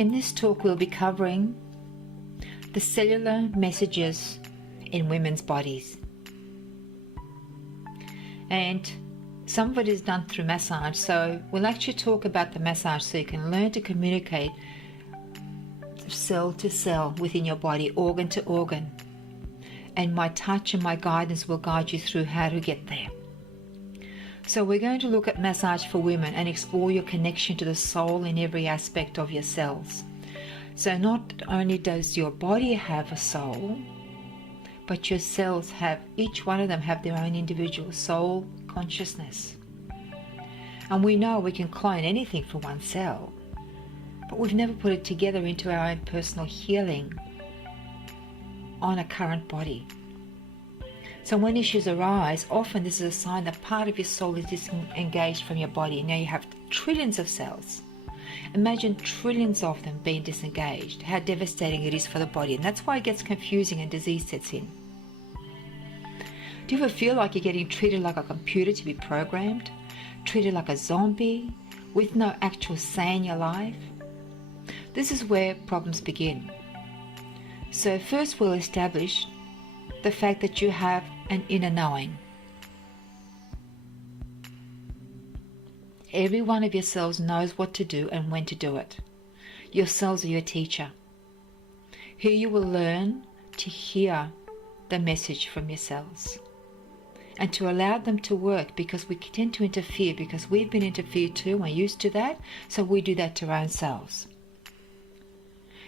In this talk we'll be covering the cellular messages in women's bodies. And some of it is done through massage, so we'll actually talk about the massage so you can learn to communicate cell to cell within your body, organ to organ. And my touch and my guidance will guide you through how to get there. So we're going to look at massage for women and explore your connection to the soul in every aspect of your cells. So not only does your body have a soul, but your cells have, each one of them have their own individual soul consciousness. And we know we can clone anything from one cell, but we've never put it together into our own personal healing on a current body. So when issues arise, often this is a sign that part of your soul is disengaged from your body. Now you have trillions of cells. Imagine trillions of them being disengaged, how devastating it is for the body. And that's why it gets confusing and disease sets in. Do you ever feel like you're getting treated like a computer to be programmed? Treated like a zombie with no actual say in your life? This is where problems begin. So first we'll establish the fact that you have an inner knowing. Every one of your cells knows what to do and when to do it. Your cells are your teacher. Here you will learn to hear the message from your cells and to allow them to work, because we tend to interfere because we've been interfered to and we're used to that, so we do that to our own selves.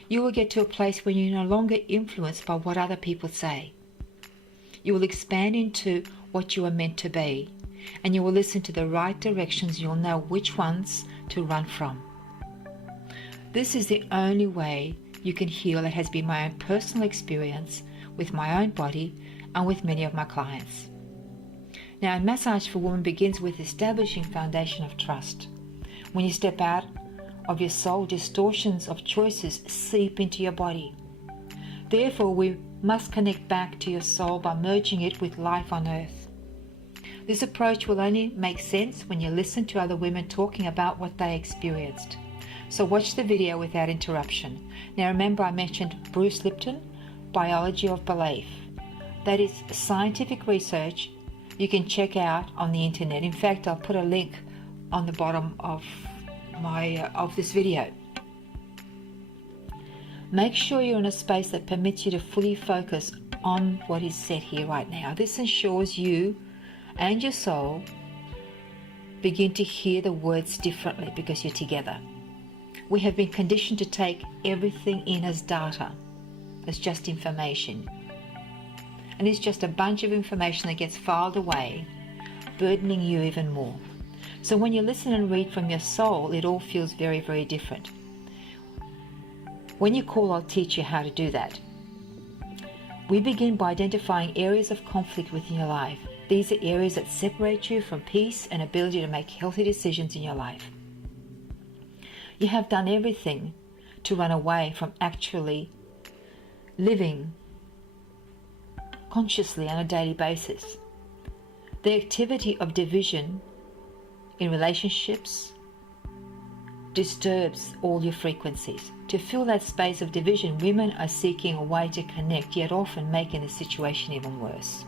You will get to a place where you're no longer influenced by what other people say. You will expand into what you are meant to be, and you will listen to the right directions. You'll know which ones to run from. This is the only way you can heal. It has been my own personal experience with my own body and with many of my clients. Now, massage for women begins with establishing foundation of trust. When you step out of your soul, distortions of choices seep into your body. Therefore, we must connect back to your soul by merging it with life on earth. This approach will only make sense when you listen to other women talking about what they experienced. So watch the video without interruption. Now remember, I mentioned Bruce Lipton, Biology of Belief. That is scientific research you can check out on the internet. In fact, I'll put a link on the bottom of this video. Make sure you're in a space that permits you to fully focus on what is said here right now. This ensures you and your soul begin to hear the words differently because you're together. We have been conditioned to take everything in as data, as just information. And it's just a bunch of information that gets filed away, burdening you even more. So when you listen and read from your soul, it all feels very, very different. When you call, I'll teach you how to do that. We begin by identifying areas of conflict within your life. These are areas that separate you from peace and ability to make healthy decisions in your life. You have done everything to run away from actually living consciously on a daily basis. The activity of division in relationships disturbs all your frequencies. To fill that space of division, women are seeking a way to connect, yet often making the situation even worse.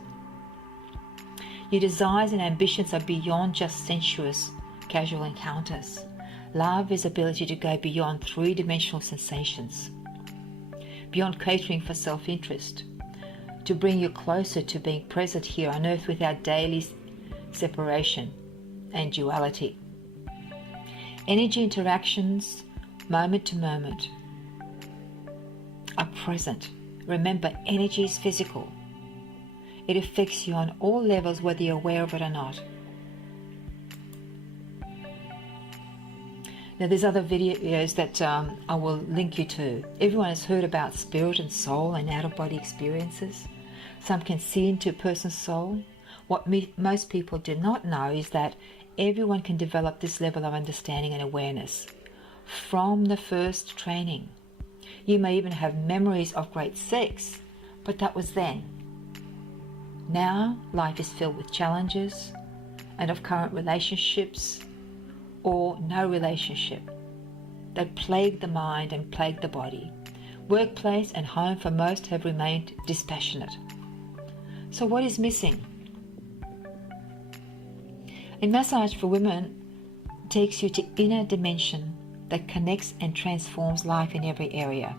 Your desires and ambitions are beyond just sensuous, casual encounters. Love is the ability to go beyond three-dimensional sensations, beyond catering for self-interest, to bring you closer to being present here on earth without daily separation and duality. Energy interactions, moment to moment, are present. Remember, energy is physical. It affects you on all levels, whether you're aware of it or not. Now there's other videos that I will link you to. Everyone has heard about spirit and soul and out-of-body experiences. Some can see into a person's soul. What most people do not know is that everyone can develop this level of understanding and awareness from the first training. You may even have memories of great sex, but that was then. Now life is filled with challenges and of current relationships or no relationship. that plague the mind and plague the body. Workplace and home for most have remained dispassionate. So what is missing? A massage for women takes you to inner dimension that connects and transforms life in every area.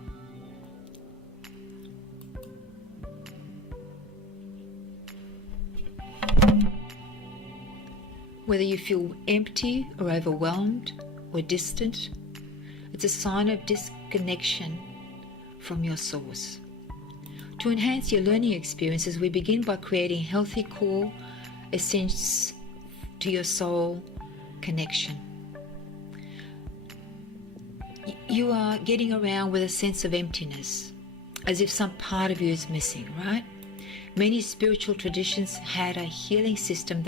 Whether you feel empty or overwhelmed or distant, it's a sign of disconnection from your source. To enhance your learning experiences, we begin by creating healthy core essence to your soul connection. You are getting around with a sense of emptiness, as if some part of you is missing, right? Many spiritual traditions had a healing system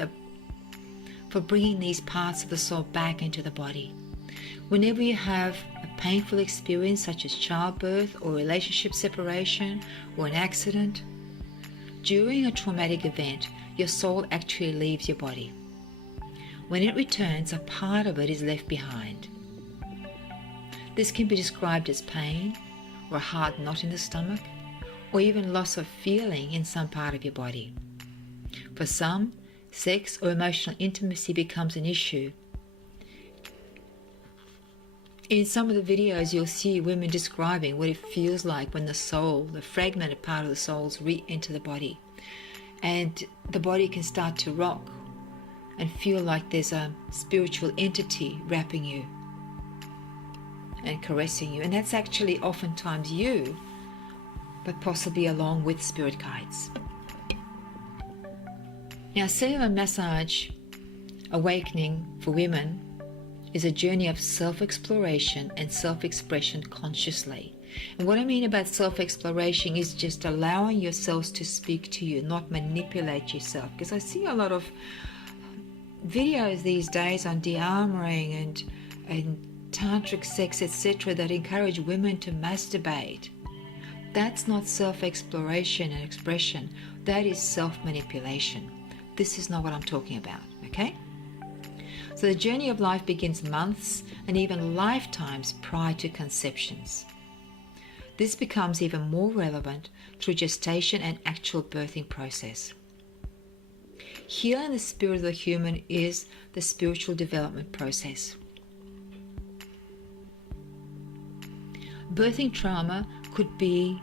for bringing these parts of the soul back into the body. Whenever you have a painful experience such as childbirth or relationship separation or an accident, during a traumatic event, your soul actually leaves your body. When it returns, a part of it is left behind. This can be described as pain or a hard knot in the stomach, or even loss of feeling in some part of your body. For some, sex or emotional intimacy becomes an issue. In some of the videos, you'll see women describing what it feels like when the soul, the fragmented part of the souls, re-enter the body. And the body can start to rock and feel like there's a spiritual entity wrapping you and caressing you. And that's actually oftentimes you, but possibly along with spirit guides. Now, cellular massage awakening for women is a journey of self-exploration and self-expression consciously. And what I mean about self-exploration is just allowing yourselves to speak to you, not manipulate yourself. Because I see a lot of videos these days on de-armoring and tantric sex, etc., that encourage women to masturbate. That's not self-exploration and expression. That is self-manipulation. This is not what I'm talking about, okay? So the journey of life begins months and even lifetimes prior to conceptions. This becomes even more relevant through gestation and actual birthing process. Healing the spirit of the human is the spiritual development process. Birthing trauma could be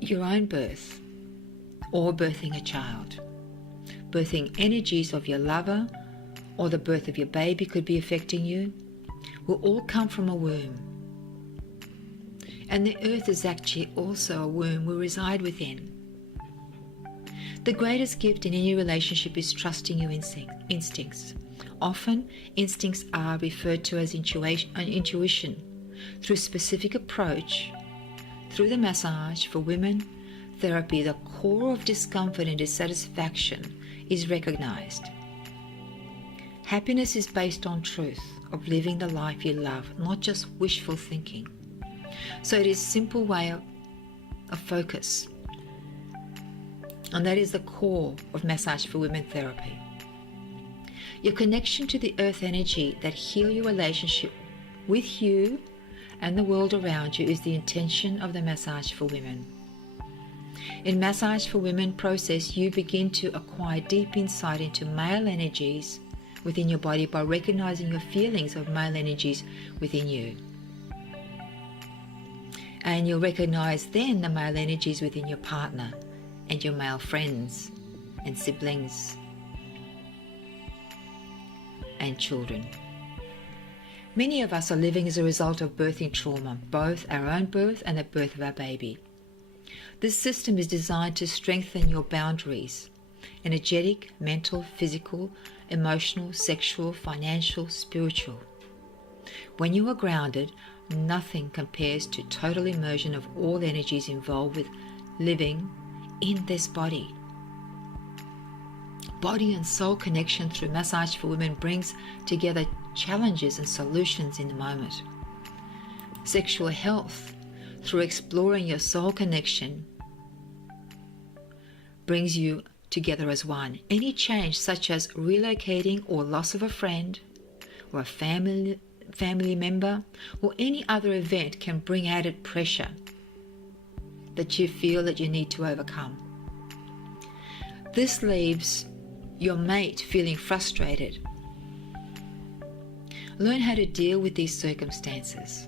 your own birth or birthing a child. Birthing energies of your lover or the birth of your baby could be affecting you. Will all come from a womb. And the earth is actually also a womb we reside within. The greatest gift in any relationship is trusting your instincts. Often, instincts are referred to as intuition. Through specific approach, through the massage for women therapy, the core of discomfort and dissatisfaction is recognized. Happiness is based on truth, of living the life you love, not just wishful thinking. So it is a simple way of focus. And that is the core of Massage for Women therapy. Your connection to the earth energy that heal your relationship with you and the world around you is the intention of the Massage for Women. In Massage for Women process, you begin to acquire deep insight into male energies within your body by recognizing your feelings of male energies within you. And you'll recognize then the male energies within your partner and your male friends and siblings and children. Many of us are living as a result of birthing trauma, both our own birth and the birth of our baby. This system is designed to strengthen your boundaries: energetic, mental, physical, emotional, sexual, financial, spiritual. When you are grounded, nothing compares to total immersion of all energies involved with living in this body. Body and soul connection through Massage for Women brings together challenges and solutions in the moment. Sexual health through exploring your soul connection brings you together as one. Any change such as relocating or loss of a friend or a family family member, or any other event can bring added pressure that you feel that you need to overcome. This leaves your mate feeling frustrated. Learn how to deal with these circumstances.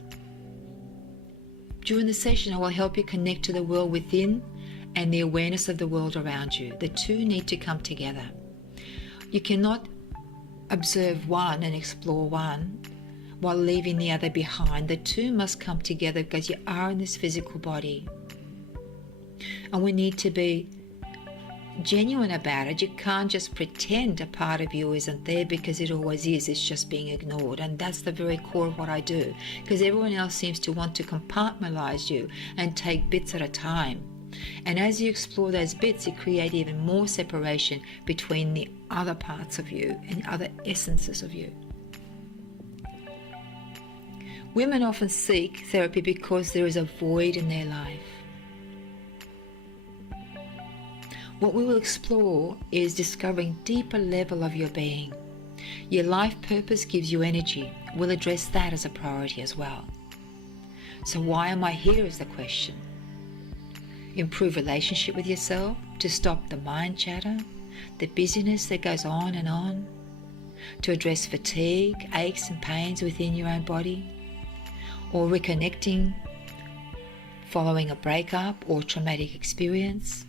During the session, I will help you connect to the world within and the awareness of the world around you. The two need to come together. You cannot observe one and explore one while leaving the other behind. The two must come together because you are in this physical body. And we need to be genuine about it. You can't just pretend a part of you isn't there, because it always is. It's just being ignored. And that's the very core of what I do, because everyone else seems to want to compartmentalize you and take bits at a time. And as you explore those bits, you create even more separation between the other parts of you and other essences of you. Women often seek therapy because there is a void in their life. What we will explore is discovering deeper level of your being. Your life purpose gives you energy. We'll address that as a priority as well. So why am I here is the question. Improve relationship with yourself to stop the mind chatter, the busyness that goes on and on, to address fatigue, aches and pains within your own body, or reconnecting following a breakup or traumatic experience,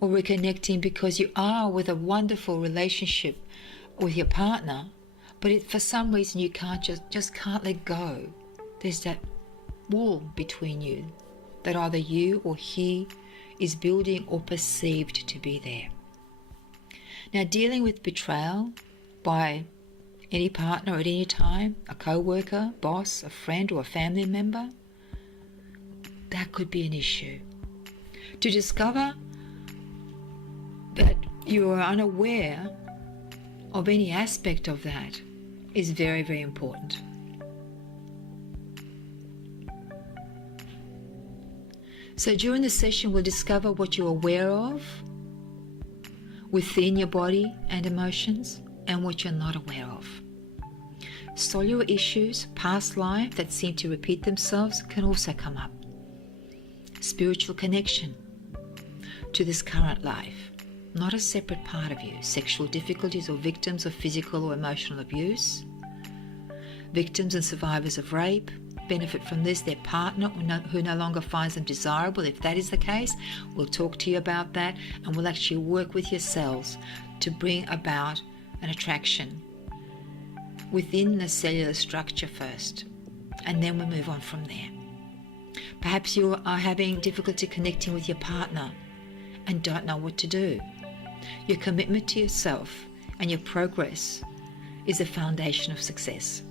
or reconnecting because you are with a wonderful relationship with your partner, but for some reason you can't just can't let go. There's that wall between you that either you or he is building or perceived to be there. Now, dealing with betrayal by any partner at any time, a co-worker, boss, a friend or a family member, that could be an issue. To discover that you are unaware of any aspect of that is very, very important. So during the session, we'll discover what you're aware of within your body and emotions and what you're not aware of. Cellular issues, past life that seem to repeat themselves can also come up. Spiritual connection to this current life, not a separate part of you. Sexual difficulties or victims of physical or emotional abuse. Victims and survivors of rape benefit from this. Their partner who no longer finds them desirable. If that is the case, we'll talk to you about that, and we'll actually work with your cells to bring about an attraction within the cellular structure first, and then we'll move on from there. Perhaps you are having difficulty connecting with your partner and don't know what to do. Your commitment to yourself and your progress is the foundation of success.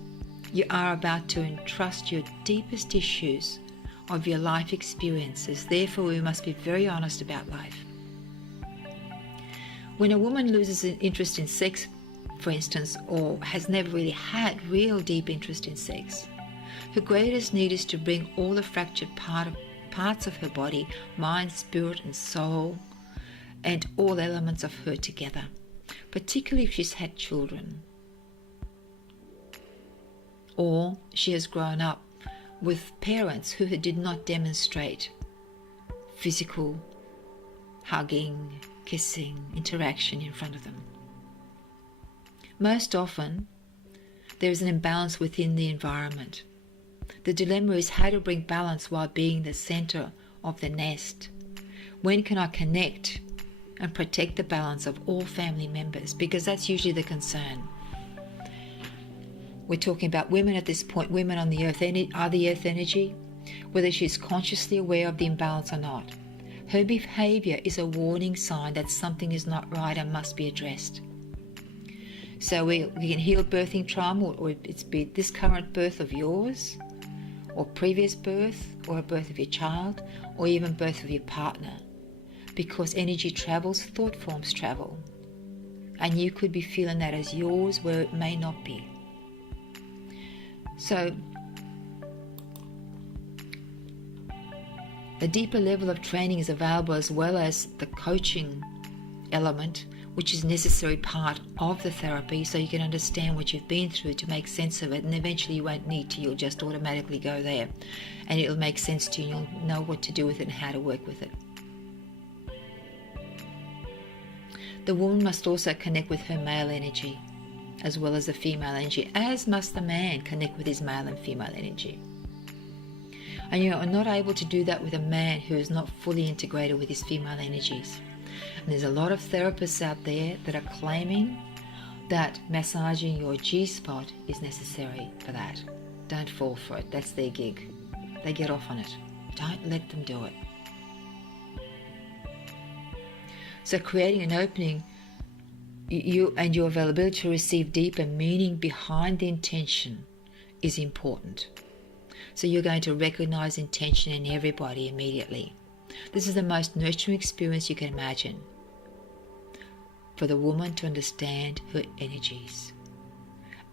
You are about to entrust your deepest issues of your life experiences. Therefore, we must be very honest about life. When a woman loses an interest in sex, for instance, or has never really had real deep interest in sex, her greatest need is to bring all the fractured parts of her body, mind, spirit and soul, and all elements of her together, particularly if she's had children, or she has grown up with parents who did not demonstrate physical hugging, kissing, interaction in front of them. Most often, there is an imbalance within the environment. The dilemma is how to bring balance while being the center of the nest. When can I connect and protect the balance of all family members? Because that's usually the concern. We're talking about women at this point. Women on the earth are the earth energy, whether she's consciously aware of the imbalance or not. Her behavior is a warning sign that something is not right and must be addressed. So we can heal birthing trauma, or it's be this current birth of yours, or previous birth, or a birth of your child, or even birth of your partner. Because energy travels, thought forms travel. And you could be feeling that as yours where it may not be. So the deeper level of training is available, as well as the coaching element, which is a necessary part of the therapy, so you can understand what you've been through to make sense of it, and eventually you won't need to. You'll just automatically go there and it'll make sense to you, and you'll know what to do with it and how to work with it. The woman must also connect with her male energy as well as the female energy, as must the man connect with his male and female energy. And you are not able to do that with a man who is not fully integrated with his female energies. And there's a lot of therapists out there that are claiming that massaging your G-spot is necessary for that. Don't fall for it. That's their gig. They get off on it. Don't let them do it. So creating an opening, you and your availability to receive deeper meaning behind the intention is important. So you're going to recognize intention in everybody immediately. This is the most nurturing experience you can imagine, for the woman to understand her energies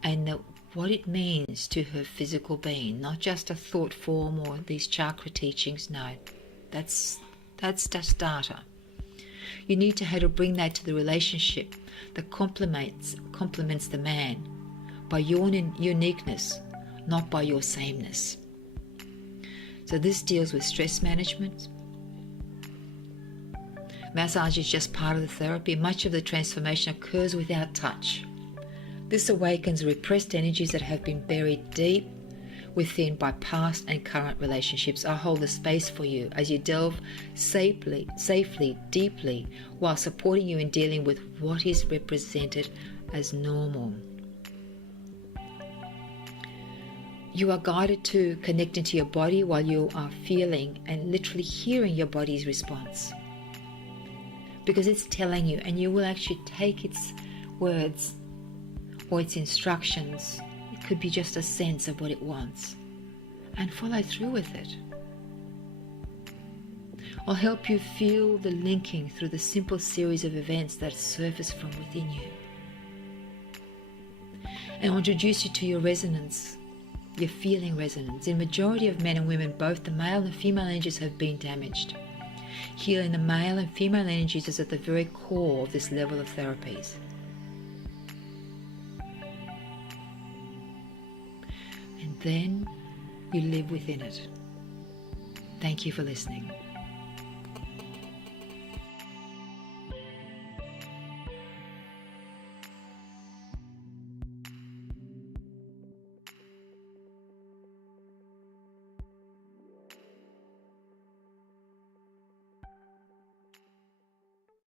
and what it means to her physical being, not just a thought form or these chakra teachings. No, that's just data. You need to how to bring that to the relationship that complements the man by your uniqueness, not by your sameness. So this deals with stress management. Massage is just part of the therapy. Much of the transformation occurs without touch. This awakens repressed energies that have been buried deep within by past and current relationships. I hold the space for you as you delve safely, deeply, while supporting you in dealing with what is represented as normal. You are guided to connect into your body while you are feeling and literally hearing your body's response, because it's telling you, and you will actually take its words or its instructions. It could be just a sense of what it wants, and follow through with it. I'll help you feel the linking through the simple series of events that surface from within you, and I'll introduce you to your resonance, your feeling resonance. In majority of men and women, both the male and female energies have been damaged. Healing the male and female energies is at the very core of this level of therapies. And then you live within it. Thank you for listening.